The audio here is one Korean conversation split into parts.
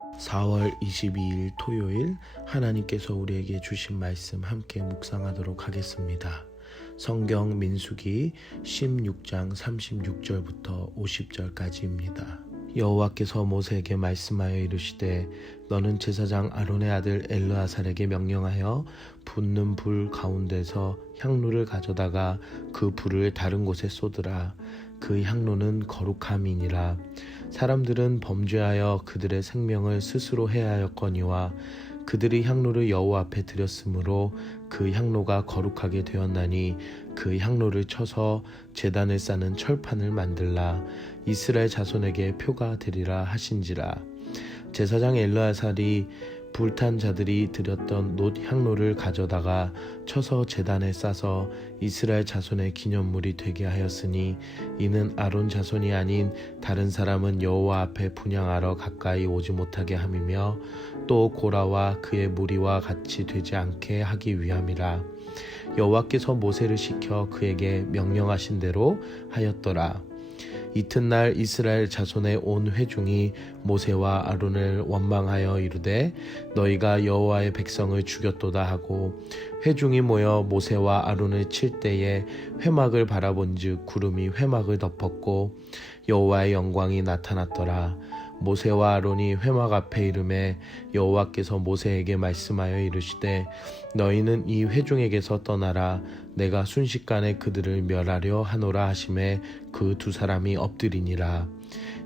4월 22일 토요일 하나님께서 우리에게 주신 말씀 함께 묵상하도록 하겠습니다. 성경 민수기 16장 36절부터 50절까지입니다. 여호와께서 모세에게 말씀하여 이르시되 너는 제사장 아론의 아들 엘르아살에게 명령하여 붙는 불 가운데서 향로를 가져다가 그 불을 다른 곳에 쏟으라. 그 향로는 거룩함이니라. 사람들은 범죄하여 그들의 생명을 스스로 해하였거니와 그들이 향로를 여호와 앞에 드렸으므로 그 향로가 거룩하게 되었나니 그 향로를 쳐서 제단을 싸는 철판을 만들라. 이스라엘 자손에게 표가 되리라 하신지라. 제사장 엘르아살이 불탄 자들이 드렸던 놋 향로를 가져다가 쳐서 제단에 싸서 이스라엘 자손의 기념물이 되게 하였으니 이는 아론 자손이 아닌 다른 사람은 여호와 앞에 분향하러 가까이 오지 못하게 함이며 또 고라와 그의 무리와 같이 되지 않게 하기 위함이라. 여호와께서 모세를 시켜 그에게 명령하신 대로 하였더라. 이튿날 이스라엘 자손의 온 회중이 모세와 아론을 원망하여 이르되 너희가 여호와의 백성을 죽였도다 하고 회중이 모여 모세와 아론을 칠 때에 회막을 바라본즉 구름이 회막을 덮었고 여호와의 영광이 나타났더라. 모세와 아론이 회막 앞에 이르매 여호와께서 모세에게 말씀하여 이르시되 너희는 이 회중에게서 떠나라. 내가 순식간에 그들을 멸하려 하노라 하시매 그 두 사람이 엎드리니라.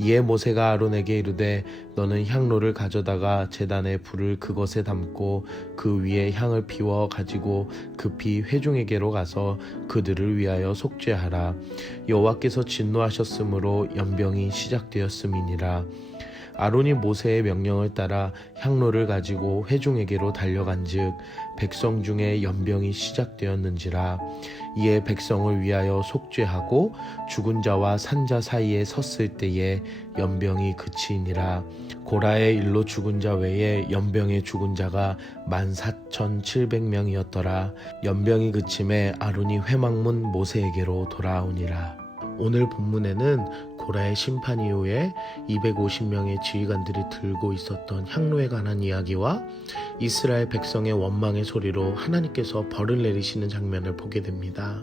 이에 모세가 아론에게 이르되 너는 향로를 가져다가 제단에 불을 그것에 담고 그 위에 향을 피워 가지고 급히 회중에게로 가서 그들을 위하여 속죄하라. 여호와께서 진노하셨으므로 연병이 시작되었음이니라. 아론이 모세의 명령을 따라 향로를 가지고 회중에게로 달려간즉 백성 중에 연병이 시작되었는지라. 이에 백성을 위하여 속죄하고 죽은 자와 산 자 사이에 섰을 때에 연병이 그치니라. 고라의 일로 죽은 자 외에 연병에 죽은 자가 14,700명이었더라. 연병이 그침에 아론이 회막문 모세에게로 돌아오니라. 오늘 본문에는 고라의 심판 이후에 250명의 지휘관들이 들고 있었던 향로에 관한 이야기와 이스라엘 백성의 원망의 소리로 하나님께서 벌을 내리시는 장면을 보게 됩니다.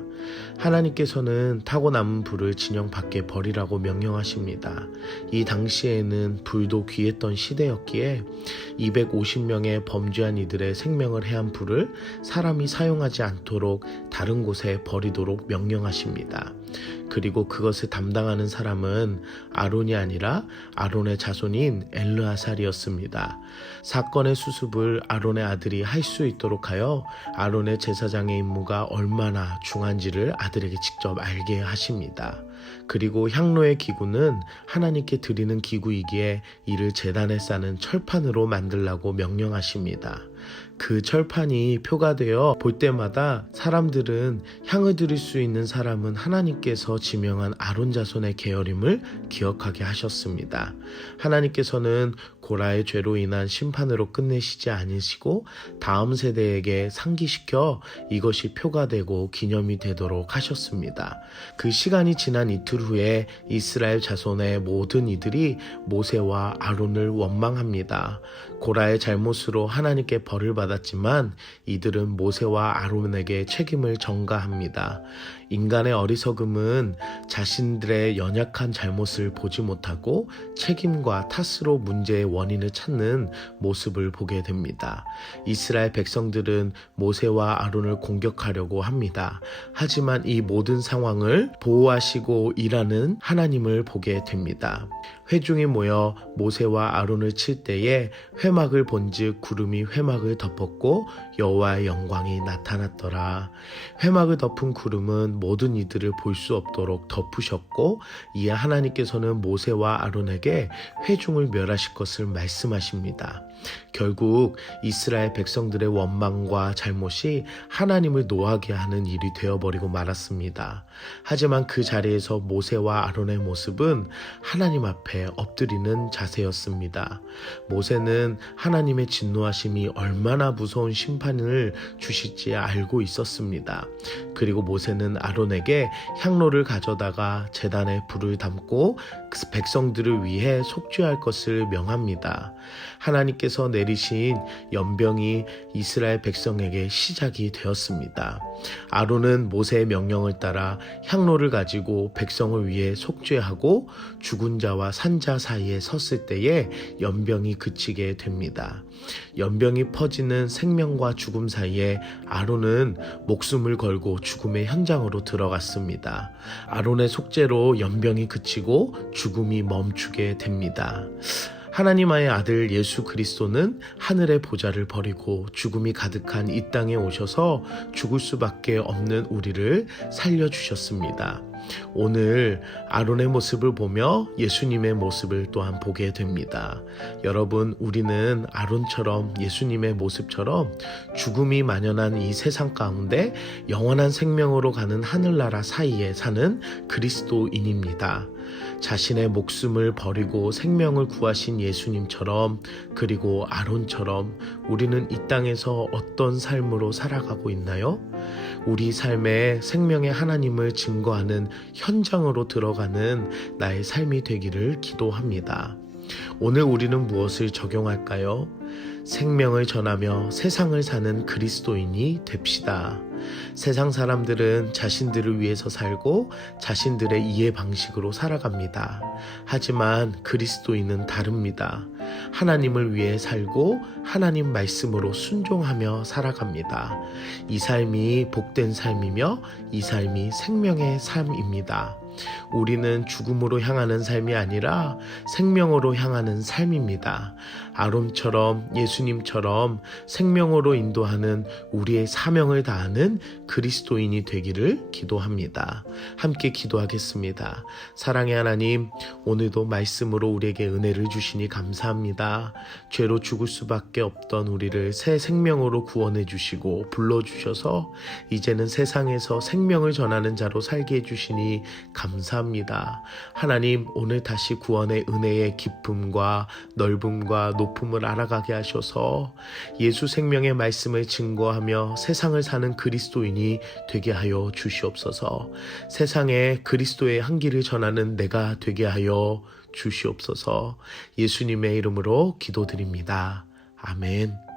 하나님께서는 타고 남은 불을 진영 밖에 버리라고 명령하십니다. 이 당시에는 불도 귀했던 시대였기에 250명의 범죄한 이들의 생명을 해한 불을 사람이 사용하지 않도록 다른 곳에 버리도록 명령하십니다. 그리고 그것을 담당하는 사람은 아론이 아니라 아론의 자손인 엘르아살이었습니다. 사건의 수습을 아론의 아들이 할 수 있도록 하여 아론의 제사장의 임무가 얼마나 중한지를 아들에게 직접 알게 하십니다. 그리고 향로의 기구는 하나님께 드리는 기구이기에 이를 제단에 싸는 철판으로 만들라고 명령하십니다. 그 철판이 표가 되어 볼 때마다 사람들은 향을 드릴 수 있는 사람은 하나님께서 지명한 아론 자손의 계열임을 기억하게 하셨습니다. 하나님께서는 고라의 죄로 인한 심판으로 끝내시지 않으시고 다음 세대에게 상기시켜 이것이 표가 되고 기념이 되도록 하셨습니다. 그 시간이 지난 이틀 후에 이스라엘 자손의 모든 이들이 모세와 아론을 원망합니다. 고라의 잘못으로 하나님께 벌을 받았지만 이들은 모세와 아론에게 책임을 전가합니다. 인간의 어리석음은 자신들의 연약한 잘못을 보지 못하고 책임과 탓으로 문제의 원인을 찾는 모습을 보게 됩니다. 이스라엘 백성들은 모세와 아론을 공격하려고 합니다. 하지만 이 모든 상황을 보호하시고 일하는 하나님을 보게 됩니다. 회중이 모여 모세와 아론을 칠 때에 회막을 본즉 구름이 회막을 덮었고 여호와의 영광이 나타났더라. 회막을 덮은 구름은 모든 이들을 볼 수 없도록 덮으셨고 이에 하나님께서는 모세와 아론에게 회중을 멸하실 것을 말씀하십니다. 결국 이스라엘 백성들의 원망과 잘못이 하나님을 노하게 하는 일이 되어버리고 말았습니다. 하지만 그 자리에서 모세와 아론의 모습은 하나님 앞에 엎드리는 자세였습니다. 모세는 하나님의 진노하심이 얼마나 무서운 심판을 주실지 알고 있었습니다. 그리고 모세는 아론에게 향로를 가져다가 제단에 불을 담고 백성들을 위해 속죄할 것을 명합니다. 하나님께서 내리신 연병이 이스라엘 백성에게 시작이 되었습니다. 아론은 모세의 명령을 따라 향로를 가지고 백성을 위해 속죄하고 죽은 자와 산 자 사이에 섰을 때에 연병이 그치게 됩니다. 연병이 퍼지는 생명과 죽음 사이에 아론은 목숨을 걸고 죽음의 현장으로 들어갔습니다. 아론의 속죄로 연병이 그치고 죽음이 멈추게 됩니다. 하나님의 아들 예수 그리스도는 하늘의 보좌를 버리고 죽음이 가득한 이 땅에 오셔서 죽을 수밖에 없는 우리를 살려주셨습니다. 오늘 아론의 모습을 보며 예수님의 모습을 또한 보게 됩니다. 여러분, 우리는 아론처럼 예수님의 모습처럼 죽음이 만연한 이 세상 가운데 영원한 생명으로 가는 하늘나라 사이에 사는 그리스도인입니다. 자신의 목숨을 버리고 생명을 구하신 예수님처럼, 그리고 아론처럼 우리는 이 땅에서 어떤 삶으로 살아가고 있나요? 우리 삶에 생명의 하나님을 증거하는 현장으로 들어가는 나의 삶이 되기를 기도합니다. 오늘 우리는 무엇을 적용할까요? 생명을 전하며 세상을 사는 그리스도인이 됩시다. 세상 사람들은 자신들을 위해서 살고 자신들의 이해 방식으로 살아갑니다. 하지만 그리스도인은 다릅니다. 하나님을 위해 살고 하나님 말씀으로 순종하며 살아갑니다. 이 삶이 복된 삶이며 이 삶이 생명의 삶입니다. 우리는 죽음으로 향하는 삶이 아니라 생명으로 향하는 삶입니다. 아론처럼 예수님처럼 생명으로 인도하는 우리의 사명을 다하는 그리스도인이 되기를 기도합니다. 함께 기도하겠습니다. 사랑의 하나님, 오늘도 말씀으로 우리에게 은혜를 주시니 감사합니다. 죄로 죽을 수밖에 없던 우리를 새 생명으로 구원해 주시고 불러주셔서 이제는 세상에서 생명을 전하는 자로 살게 해주시니 감사합니다. 하나님, 오늘 다시 구원의 은혜의 깊음과 넓음과 높음을 알아가게 하셔서 예수 생명의 말씀을 증거하며 세상을 사는 그리스도인이 되게 하여 주시옵소서. 세상에 그리스도의 향기를 전하는 내가 되게 하여 주시옵소서. 예수님의 이름으로 기도드립니다. 아멘.